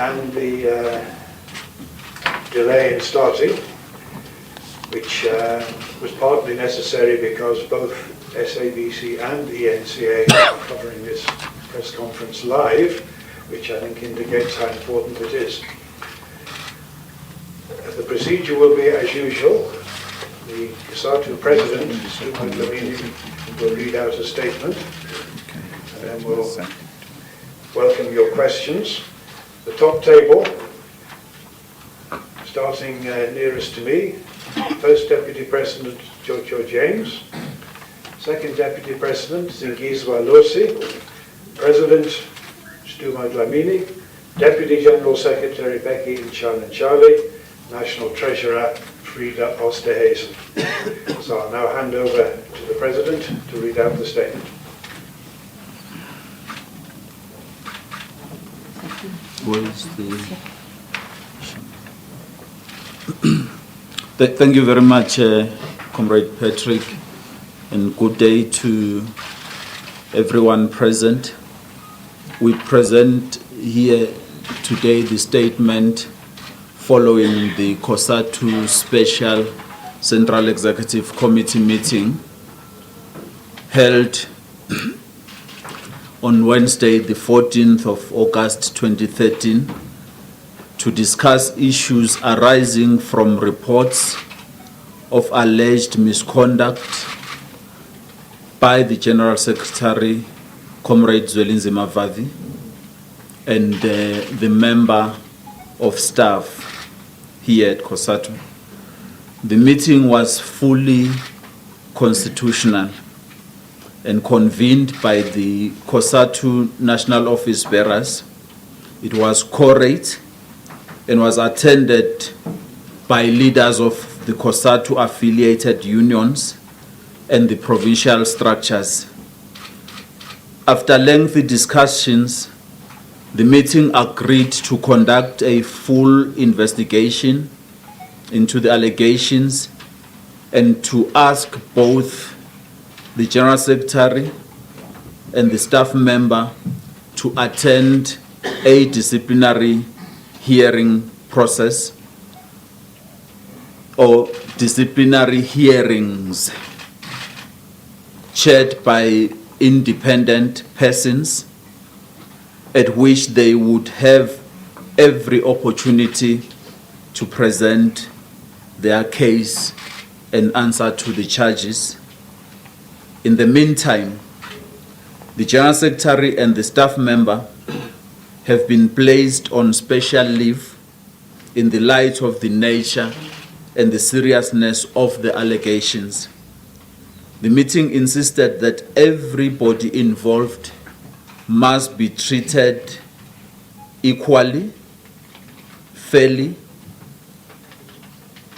And the delay in starting, which was partly necessary because both SABC and ENCA are covering this press conference live, which I think indicates how important it is. The procedure will be as usual. The Cosatu President, will read out a statement, and then we'll welcome your questions. The top table, starting nearest to me, First Deputy President Jojo James, Second Deputy President Zwelinzima Vavi, President Stuma Dlamini, Deputy General-Secretary Becky Charlie, National Treasurer Frida Osterhazen. So I'll now hand over to the President to read out the statement. Thank you very much, Comrade Patrick, and good day to everyone present. We present here today the statement following the Cosatu Special Central Executive Committee meeting held on Wednesday, the 14th of August 2013, to discuss issues arising from reports of alleged misconduct by the General Secretary, Comrade Zwelinzima Vavi, and the member of staff here at Cosatu. The meeting was fully constitutional and convened by the Cosatu National Office Bearers. It was quorate and was attended by leaders of the Cosatu affiliated unions and the provincial structures. After lengthy discussions, the meeting agreed to conduct a full investigation into the allegations and to ask both the General Secretary and the staff member to attend a disciplinary hearing process or disciplinary hearings chaired by independent persons, at which they would have every opportunity to present their case and answer to the charges. In the meantime, the General Secretary and the staff member have been placed on special leave in the light of the nature and the seriousness of the allegations. The meeting insisted that everybody involved must be treated equally, fairly,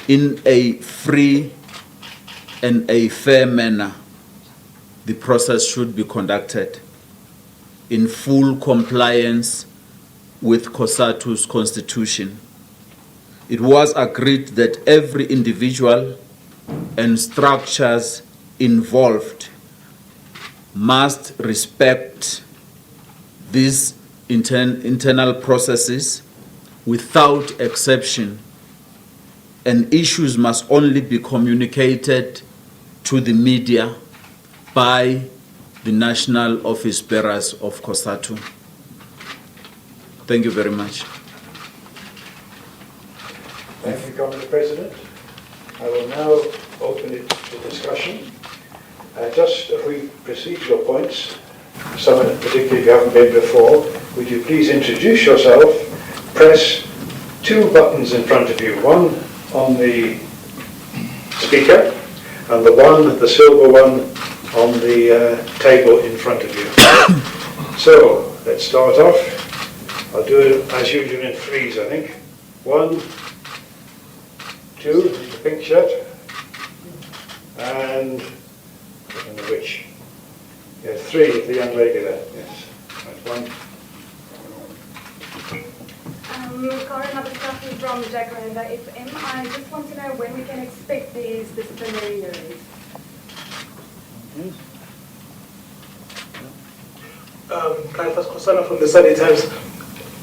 in a free and a fair manner. The process should be conducted in full compliance with Cosatu's constitution. It was agreed that every individual and structures involved must respect these internal processes without exception, and issues must only be communicated to the media by the National Office Bearers of Cosatu. Thank you very much. Thank you, Comrade President. I will now open it to discussion. Just a few procedural points. Some, particularly if you haven't been before, would you please introduce yourself, press two buttons in front of you, one on the speaker and the silver one on the table in front of you. So, let's start off. I'll do it as usual in threes, I think. 1, 2, the pink shirt, and I don't know which. Yeah, 3, the young lady there. Yes, right, 1. Karen Abastaki from Jacaranda FM. I just want to know when we can expect these disciplinary hearings. Cosana from the Sunday Times.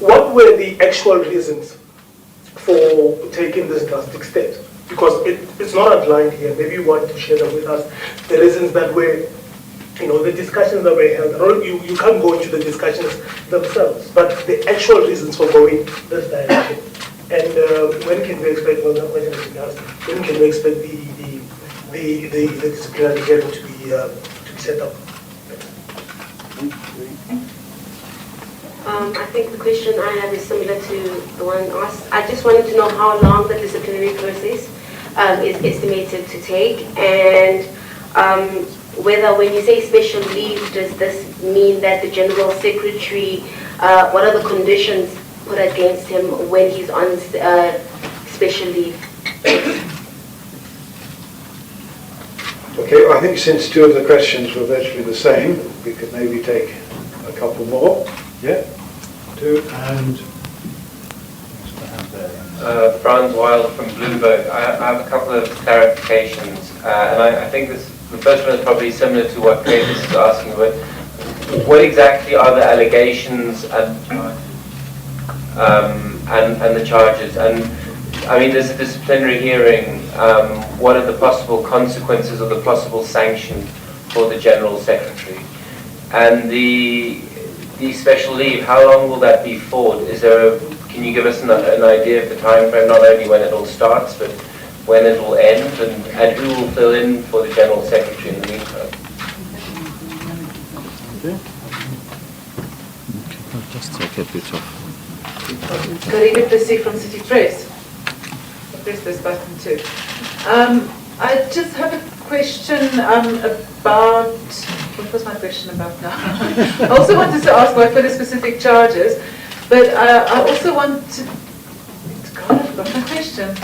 What what were the actual reasons for taking this drastic step? Because it's not outlined here. Maybe you want to share that with us, the reasons that were, the discussions that were held. You can't go into the discussions themselves, but the actual reasons for going this direction. And when can we expect, well, that question has been asked, when can we expect the disciplinary hearing to be set up? I think the question I have is similar to the one asked. I just wanted to know how long the disciplinary process is estimated to take, and whether when you say special leave, does this mean that the General Secretary, what are the conditions put against him when he's on special leave? Okay, I think since two of the questions were virtually the same, we could maybe take a couple more. Yeah, two and... Franz Wild from Bloomberg. I have a couple of clarifications, and I think the first one is probably similar to what Davis is asking, but what exactly are the allegations and the charges? And I mean, there's a disciplinary hearing. What are the possible consequences or the possible sanction for the General Secretary? And the special leave, how long will that be for? Can you give us an idea of the time frame, not only when it all starts, but when it will end, and who will fill in for the General Secretary in the meantime? Okay, I'll just take a bit of... Karine Plessis from City Press. I'll press this button too. I just have a question about, what was my question about now? I also wanted to ask what were the specific charges, but I also want to, God, I forgot my question.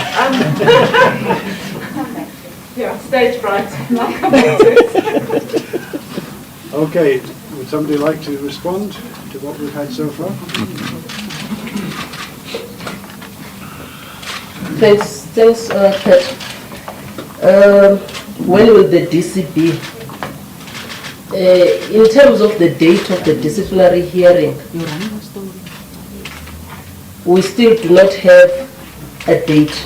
Yeah, stage fright, I'll come back to it. Okay, would somebody like to respond to what we've had so far? Thanks, Pat. When will the DC be? In terms of the date of the disciplinary hearing, we still do not have a date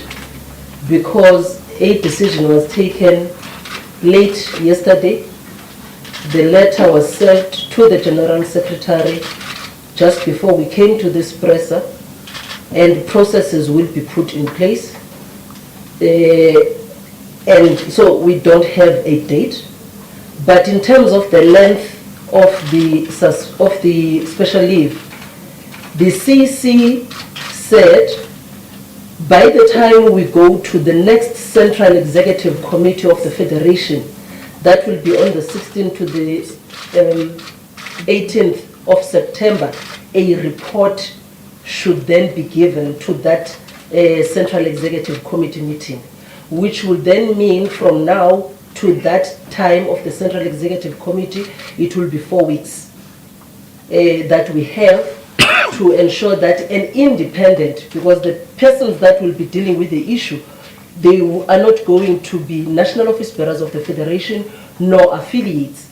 because a decision was taken late yesterday. The letter was served to the General Secretary just before we came to this presser, and processes will be put in place. And so we don't have a date. But in terms of the length of the special leave, the CC said by the time we go to the next Central Executive Committee of the Federation, that will be on the 16th to the 18th of September, a report should then be given to that Central Executive Committee meeting, which will then mean from now to that time of the Central Executive Committee, it will be 4 weeks that we have to ensure that an independent, because the persons that will be dealing with the issue, they are not going to be national office bearers of the Federation nor affiliates,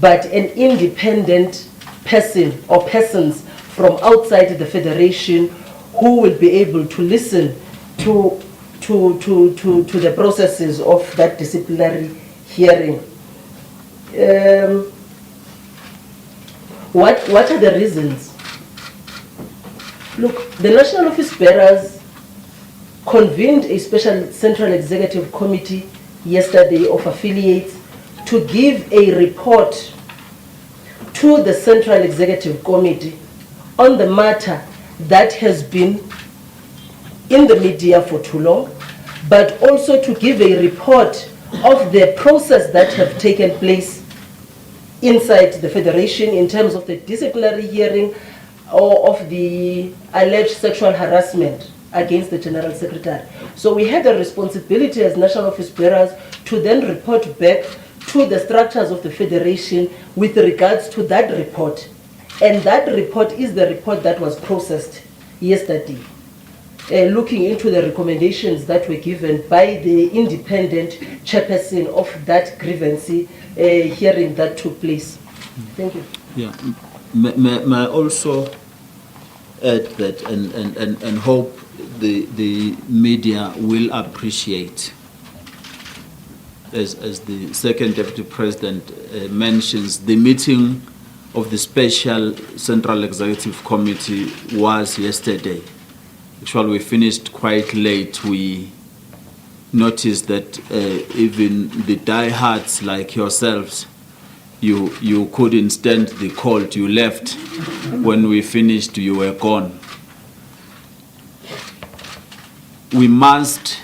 but an independent person or persons from outside the Federation who will be able to listen to the processes of that disciplinary hearing. What are the reasons? Look, the National Office Bearers convened a special Central Executive Committee yesterday of affiliates to give a report to the Central Executive Committee on the matter that has been in the media for too long, but also to give a report of the process that have taken place inside the Federation in terms of the disciplinary hearing or of the alleged sexual harassment against the General Secretary. So we had a responsibility as National Office Bearers to then report back to the structures of the Federation with regards to that report. And that report is the report that was processed yesterday, looking into the recommendations that were given by the independent chairperson of that grievance hearing that took place. Thank you. Yeah. May I also add that and hope the media will appreciate. As the Second Deputy President mentions, the meeting of the Special Central Executive Committee was yesterday. Actually, we finished quite late. We noticed that even the diehards like yourselves, you couldn't stand the cold. You left. When we finished, you were gone. We must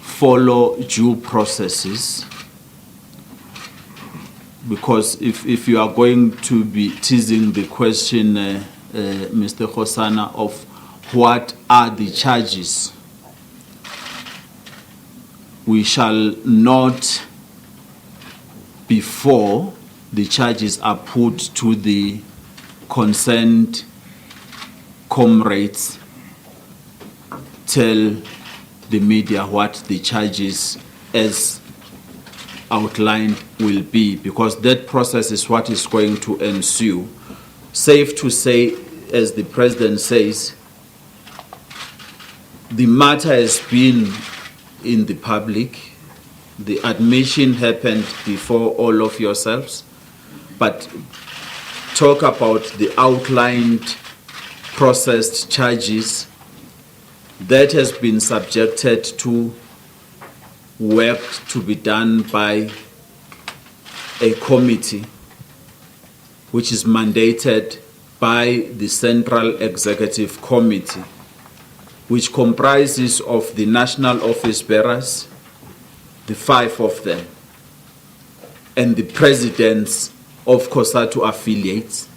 follow due processes, because if you are going to be teasing the question, Mr. Khosana, of what are the charges, we shall not, before the charges are put to the concerned comrades, tell the media what the charges as outlined will be, because that process is what is going to ensue. Safe to say, as the President says, the matter has been in the public. The admission happened before all of yourselves, but talk about the outlined processed charges that has been subjected to work to be done by a committee which is mandated by the Central Executive Committee, which comprises of the national office bearers, the 5 of them, and the presidents of Cosatu affiliates,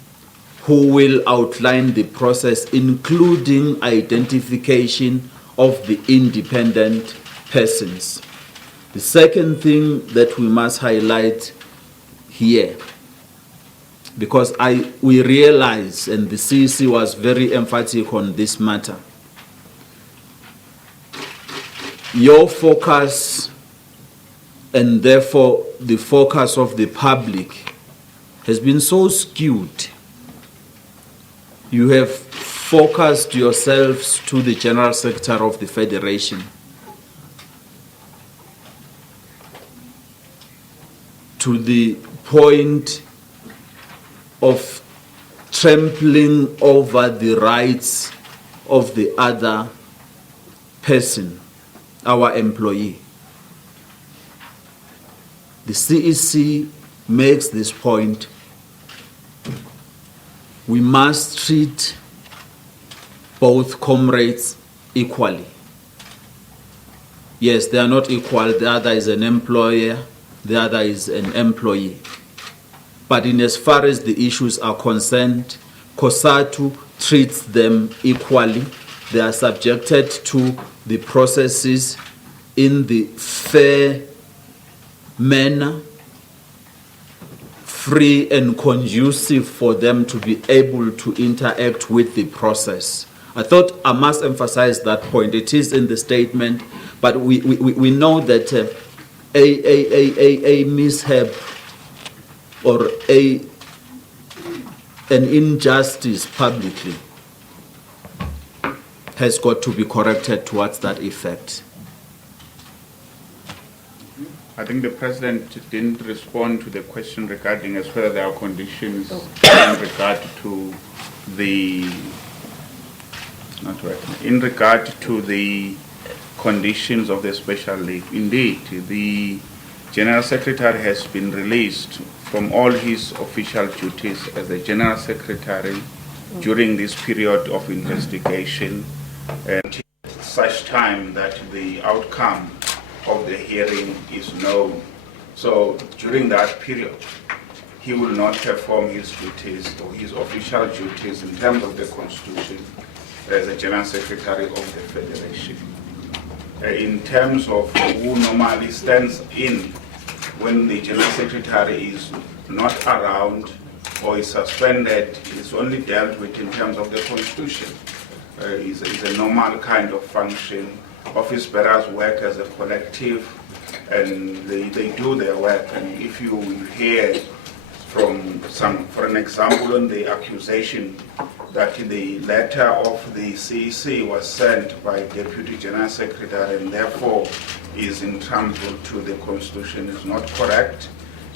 who will outline the process, including identification of the independent persons. The second thing that we must highlight here, because we realize, and the CEC was very emphatic on this matter, your focus, and therefore the focus of the public, has been so skewed. You have focused yourselves to the General Secretary of the Federation, to the point of trampling over the rights of the other person, our employee. The CEC makes this point. We must treat both comrades equally. Yes, they are not equal. The other is an employer, the other is an employee. But in as far as the issues are concerned, Cosatu treats them equally. They are subjected to the processes in the fair manner, free and conducive for them to be able to interact with the process. I thought I must emphasize that point. It is in the statement, but we know that a mishap or an injustice publicly has got to be corrected towards that effect. I think the President didn't respond to the question regarding as whether there are conditions in regard to the conditions of the special leave. Indeed, the General Secretary has been released from all his official duties as the General Secretary during this period of investigation, and such time that the outcome of the hearing is known. So during that period, he will not perform his duties or his official duties in terms of the Constitution as the General Secretary of the Federation. In terms of who normally stands in when the General Secretary is not around or is suspended, is only dealt with in terms of the Constitution. Is a normal kind of function. Office bearers work as a collective and they do their work. And if you hear for an example, on the accusation that the letter of the CEC was sent by Deputy General Secretary and therefore is intrample to the Constitution is not correct.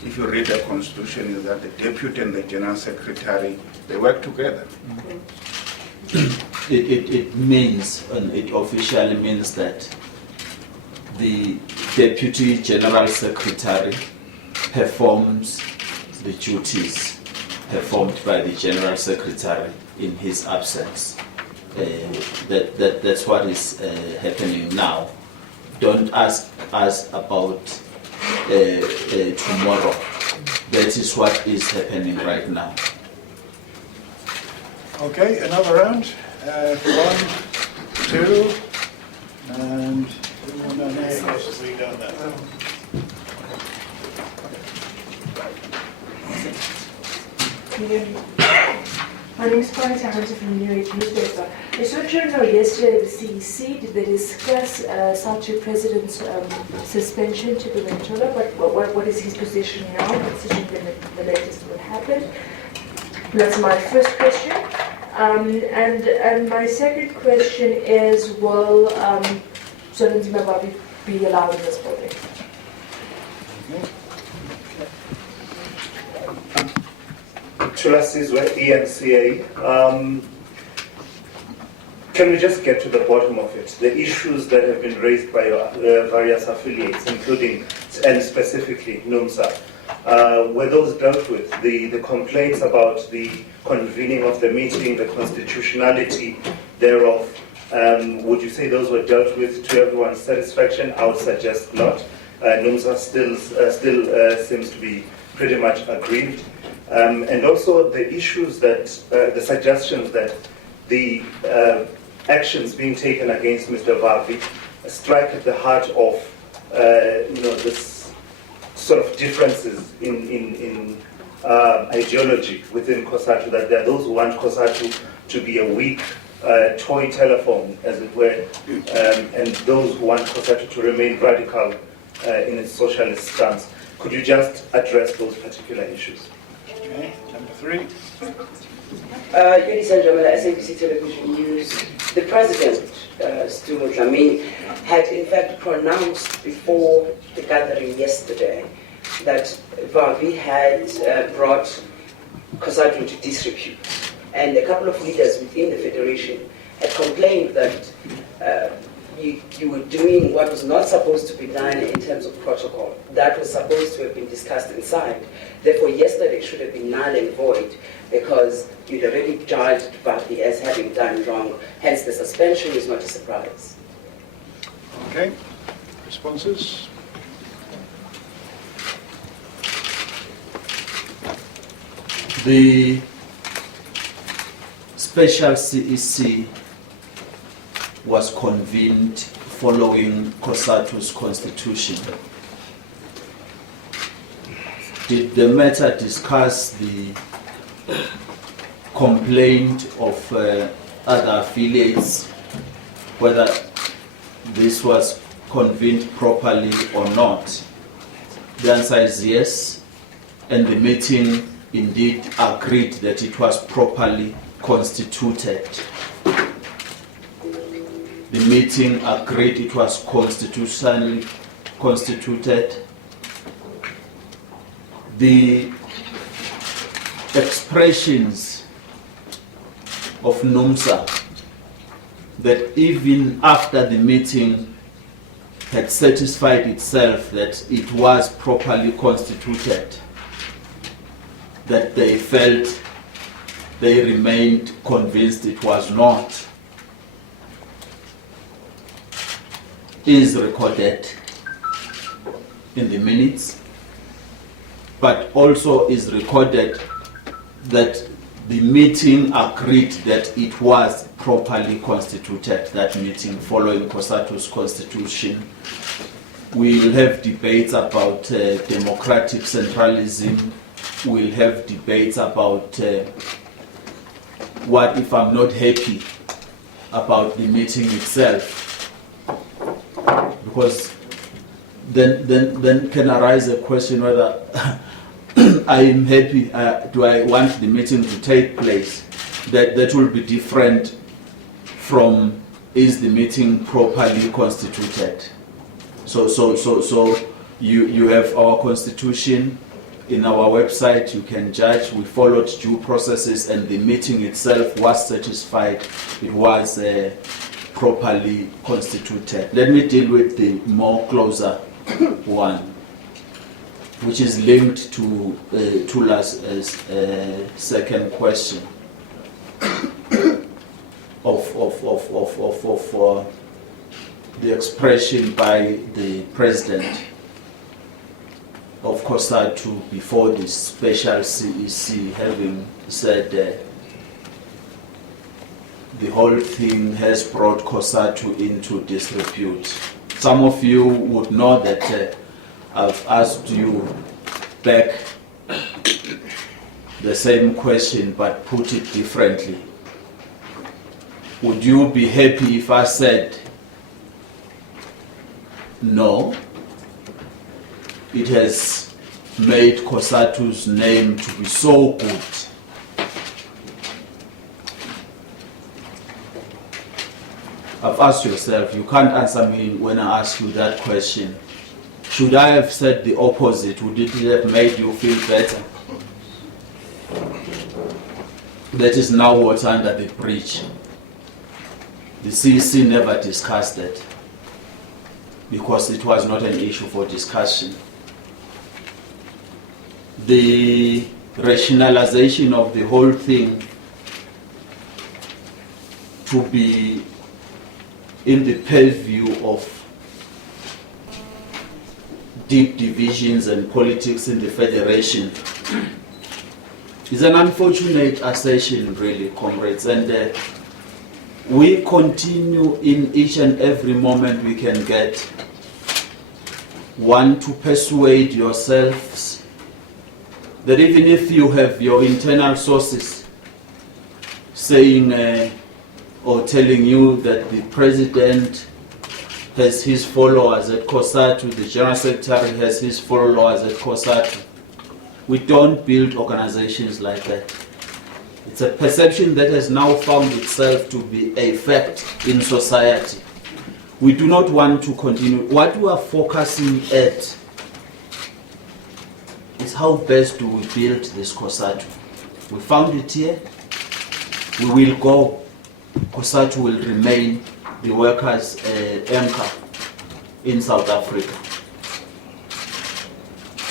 If you read the Constitution, is that the Deputy and the General Secretary, they work together. It means, and it officially means that the Deputy General Secretary performs the duties performed by the General Secretary in his absence. That's what is happening now. Don't ask us about tomorrow. That is what is happening right now. Okay, another round. 1, 2, and one down there. Yes, 3 down there. My name is Connie Hamilton from New Age newspaper. I saw a journal yesterday with CEC. Did they discuss Cosatu President's suspension to the Ventura? But what is his position now, considering the latest what happened? That's my first question. And my second question is, will Zwelinzima Vavi be allowed in this building? Chulasizwe, ENCA. Can we just get to the bottom of it? The issues that have been raised by your various affiliates, including and specifically NUMSA, were those dealt with? The complaints about the convening of the meeting, the constitutionality thereof, would you say those were dealt with to everyone's satisfaction? I would suggest not. NUMSA still seems to be pretty much aggrieved. And also the issues that, the suggestions that the actions being taken against Mr. Vavi strike at the heart of, this sort of differences in ideology within Cosatu, that there are those who want Cosatu to be a weak toy telephone, as it were, and those who want Cosatu to remain radical in its socialist stance. Could you just address those particular issues? Okay, number 3. Ladies and gentlemen, SABC Television News. The President, Stu Mutlamini, had in fact pronounced before the gathering yesterday that Vavi had brought Cosatu into disrepute. And a couple of leaders within the Federation had complained that you were doing what was not supposed to be done in terms of protocol. That was supposed to have been discussed inside. Therefore, yesterday should have been null and void because you'd already judged Vavi as having done wrong. Hence, the suspension is not a surprise. Okay, responses? The special CEC was convened following Cosatu's constitution. Did the matter discuss the complaint of other affiliates, whether this was convened properly or not? The answer is yes, and the meeting indeed agreed that it was properly constituted. The meeting agreed it was constitutionally constituted. The expressions of NUMSA that even after the meeting had satisfied itself that it was properly constituted, that they felt, they remained convinced it was not, is recorded in the minutes, but also is recorded that the meeting agreed that it was properly constituted, that meeting following Cosatu's constitution. We will have debates about democratic centralism. We'll have debates about what if I'm not happy about the meeting itself. Because then can arise a question whether I'm happy, do I want the meeting to take place? That will be different from is the meeting properly constituted? So you have our constitution in our website, you can judge, we followed due processes and the meeting itself was satisfied, it was properly constituted. Let me deal with the more closer one, which is linked to Tula's second question of the expression by the president of Cosatu before the special CEC, having said the whole thing has brought Cosatu into disrepute. Some of you would know that I've asked you back the same question but put it differently. Would you be happy if I said no? It has made Cosatu's name to be so good. I've asked yourself, you can't answer me when I ask you that question. Should I have said the opposite? Would it have made you feel better? That is now what's under the bridge. The CEC never discussed it because it was not an issue for discussion. The rationalization of the whole thing to be in the purview of deep divisions and politics in the federation is an unfortunate assertion, really, comrades, and we continue in each and every moment we can get. One, to persuade yourselves that even if you have your internal sources saying or telling you that the president has his followers at Cosatu, the General Secretary has his followers at Cosatu, we don't build organizations like that. It's a perception that has now found itself to be a fact in society. We do not want to continue. What we are focusing at is how best do we build this Cosatu. We found it here. We will go. Cosatu will remain the workers' anchor in South Africa.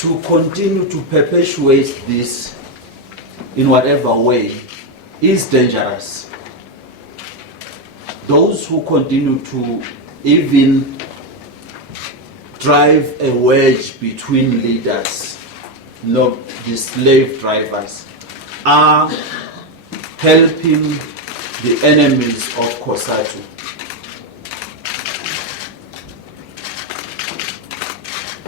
To continue to perpetuate this in whatever way is dangerous. Those who continue to even drive a wedge between leaders, not the slave drivers, are helping the enemies of Cosatu.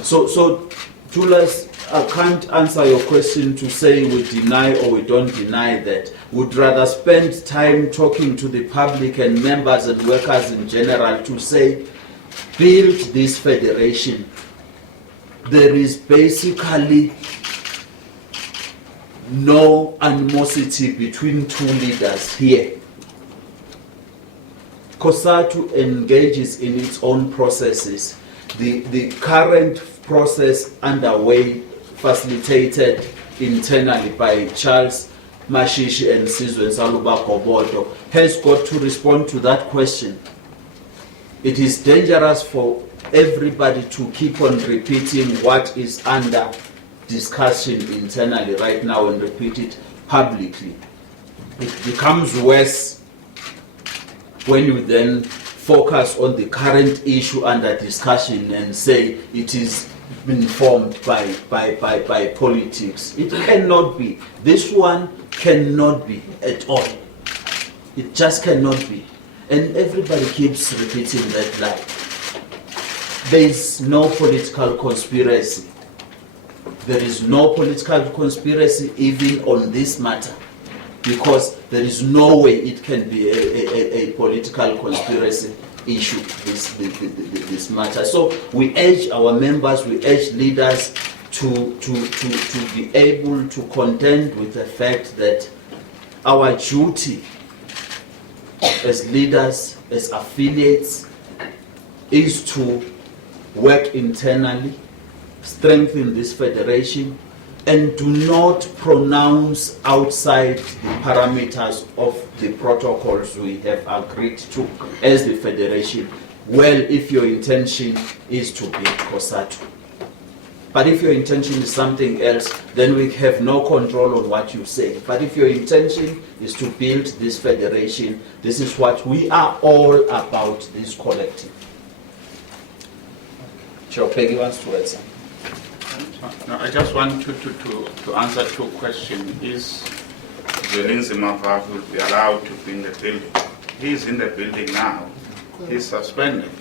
So Julius, I can't answer your question to say we deny or we don't deny that. We'd rather spend time talking to the public and members and workers in general to say, build this federation. There is basically no animosity between two leaders here. Cosatu engages in its own processes. The current process underway, facilitated internally by Charles Mashishi and Sizwe Saluba Kobodo, has got to respond to that question. It is dangerous for everybody to keep on repeating what is under discussion internally right now and repeat it publicly. It becomes worse when you then focus on the current issue under discussion and say it is informed by politics. It cannot be. This one cannot be at all. It just cannot be. And everybody keeps repeating that lie. There is no political conspiracy. There is no political conspiracy even on this matter, because there is no way it can be a political conspiracy issue, this matter. So we urge our members, we urge leaders to be able to contend with the fact that our duty as leaders, as affiliates, is to work internally, strengthen this federation, and do not pronounce outside the parameters of the protocols we have agreed to as the federation. Well, if your intention is to build Cosatu. But if your intention is something else, then we have no control on what you say. But if your intention is to build this federation, this is what we are all about, this collective. Chair Peggy wants to add something. No, I just want to answer two questions. Is Zwelinzima Vavi will be allowed to be in the building? He is in the building now. He's suspended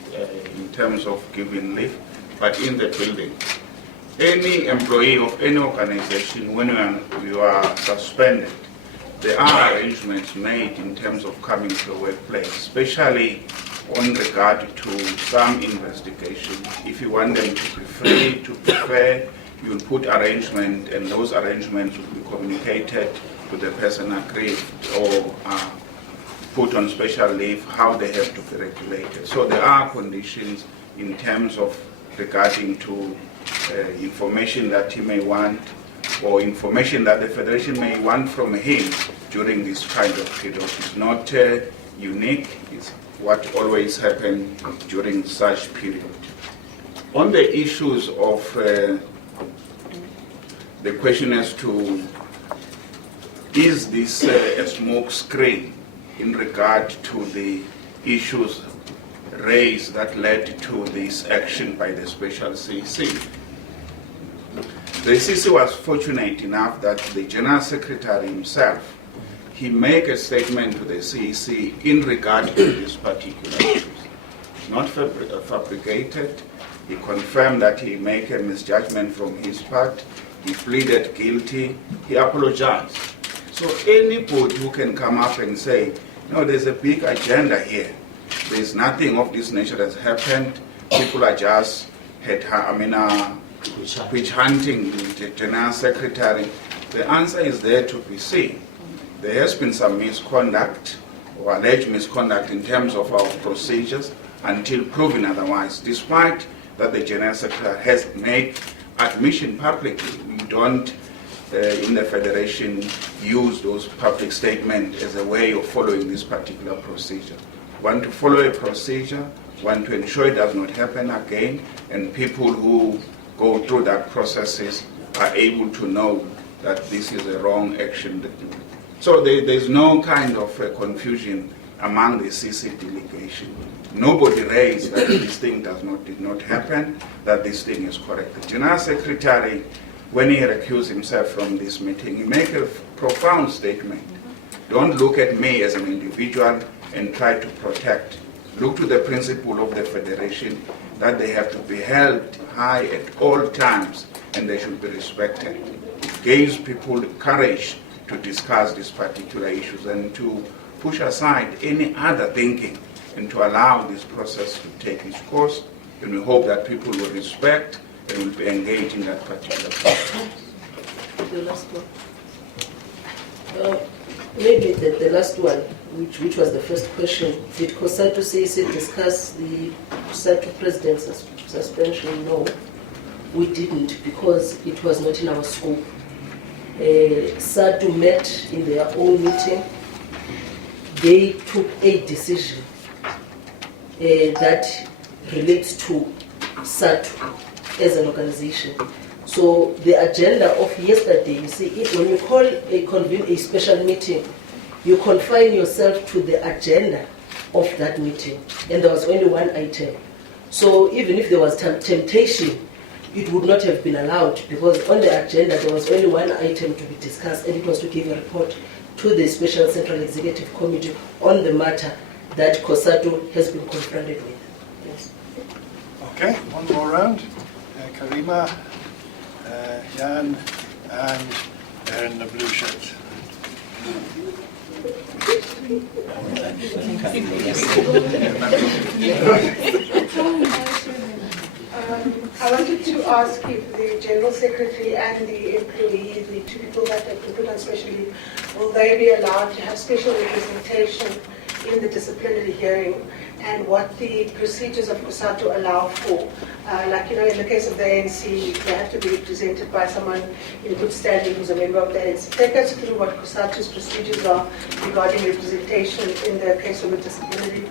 in terms of giving leave, but in the building. Any employee of any organization, when you are suspended, there are arrangements made in terms of coming to the workplace, especially on regard to some investigation. If you want them to be free, to be fair, you'll put arrangement, and those arrangements will be communicated to the person aggrieved or put on special leave, how they have to be regulated. So there are conditions in terms of regarding to information that he may want, or information that the Federation may want from him during this kind of period. It's not unique, it's what always happens during such period. On the issues of the question as to, is this a smoke screen in regard to the issues raised that led to this action by the Special CEC. The CEC was fortunate enough that the General Secretary himself, he made a statement to the CEC in regard to this particular issues. Not fabricated. He confirmed that he made a misjudgment from his part. He pleaded guilty. He apologized. So anybody who can come up and say, no, there's a big agenda here. There's nothing of this nature that's happened. People are just witch hunting the General Secretary. The answer is there to be seen. There has been some misconduct or alleged misconduct in terms of our procedures until proven otherwise, despite that the General Secretary has made admission publicly. We don't, in the Federation, use those public statements as a way of following this particular procedure. Want to follow a procedure, want to ensure it does not happen again, and people who go through that processes are able to know that this is a wrong action. So there's no kind of confusion among the CC delegation. Nobody raised that this thing did not happen, that this thing is correct. The General Secretary, when he recused himself from this meeting, he made a profound statement. Don't look at me as an individual and try to protect. Look to the principle of the Federation that they have to be held high at all times and they should be respected. It gives people the courage to discuss these particular issues and to push aside any other thinking and to allow this process to take its course. And we hope that people will respect and will be engaged in that particular process. The last one. Maybe the last one, which was the first question. Did Cosatu CEC discuss the Cosatu President's suspension? No, we didn't, because it was not in our scope. SADU met in their own meeting. They took a decision that relates to SADU as an organization. So the agenda of yesterday, you see, when you convene a special meeting, you confine yourself to the agenda of that meeting, and there was only one item. So even if there was temptation, it would not have been allowed, because on the agenda there was only one item to be discussed, and it was to give a report to the Special Central Executive Committee on the matter that Cosatu has been confronted with. Yes. Okay, one more round. Karima, Jan, and Aaron, the blue shirt. I wanted to ask if the General Secretary and the employee, the two people that have been put on special leave, will they be allowed to have special representation in the disciplinary hearing, and what the procedures of Cosatu allow for? Like, you know, in the case of the ANC, they have to be represented by someone in good standing who's a member of the ANC. Take us through what Cosatu's procedures are regarding representation in the case of a disciplinary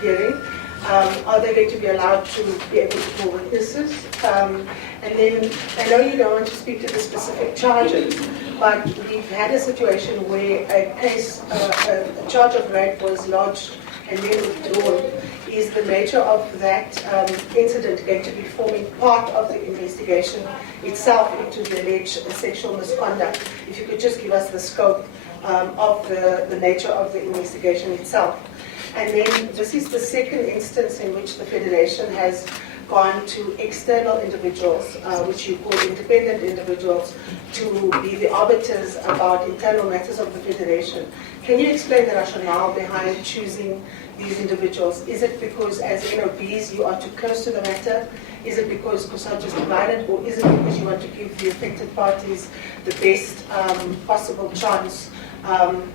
hearing. Are they going to be allowed to be able to call witnesses? And then, I know you don't want to speak to the specific charges, but we've had a situation where a case, a charge of rape was lodged and then withdrawn. Is the nature of that incident going to be forming part of the investigation itself into the alleged sexual misconduct? If you could just give us the scope of the nature of the investigation itself. And then this is the second instance in which the Federation has gone to external individuals, which you call independent individuals, to be the arbiters about internal matters of the Federation. Can you explain the rationale behind choosing these individuals? Is it because as NOBs you are too close to the matter? Is it because Cosatu is divided? Or is it because you want to give the affected parties the best possible chance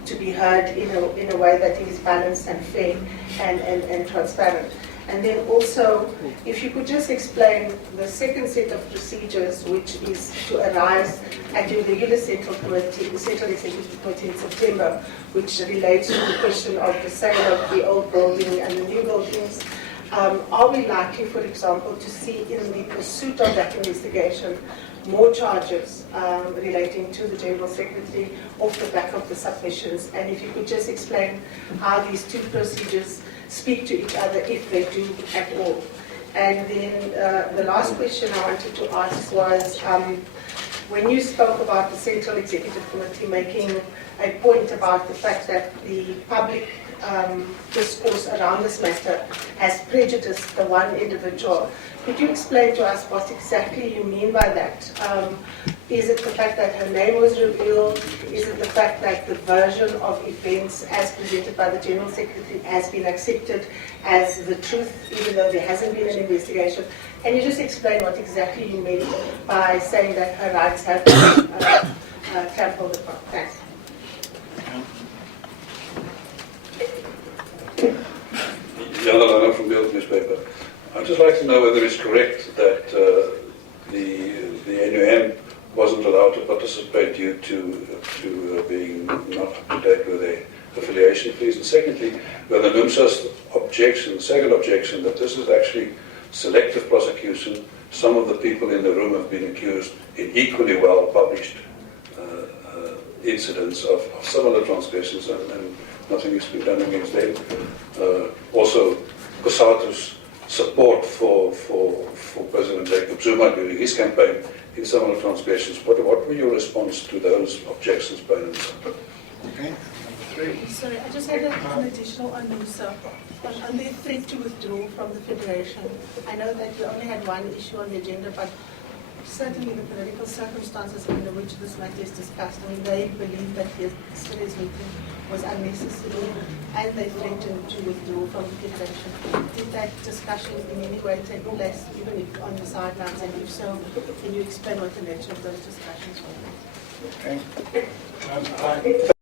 to be heard in a way that is balanced and fair and transparent? And then also, if you could just explain the second set of procedures, which is to arise at your regular Central Committee, the Central Executive Committee in September, which relates to the question of the sale of the old building and the new buildings. Are we likely, for example, to see in the pursuit of that investigation more charges relating to the General Secretary off the back of the submissions? And if you could just explain how these two procedures speak to each other, if they do at all. And then the last question I wanted to ask was, when you spoke about the Central Executive Committee making a point about the fact that the public discourse around this matter has prejudiced the one individual, could you explain to us what exactly you mean by that? Is it the fact that her name was revealed? Is it the fact that the version of events as presented by the General Secretary has been accepted as the truth, even though there hasn't been an investigation? Can you just explain what exactly you meant by saying that her rights have been trampled upon? Thanks. Jan from the Old Newspaper. I'd just like to know whether it's correct that the NUM wasn't allowed to participate due to being not up to date with their affiliation, please. And secondly, whether NUMSA's objection, the second objection, that this is actually selective prosecution. Some of the people in the room have been accused in equally well published incidents of similar transgressions, and nothing has been done against them. Also, Cosatu's support for President Jacob Zuma during his campaign in similar transgressions. What were your response to those objections by NUMSA? Okay. Sorry, I just had an additional on NUMSA, on the threat to withdraw from the Federation. I know that we only had one issue on the agenda, but certainly the political circumstances under which this matter is discussed, I mean, they believe that yesterday's meeting was unnecessary, and they threatened to withdraw from the Federation. Did that discussion in any way take place, even if on the sidelines, and if so, can you explain what the nature of those discussions were? Okay.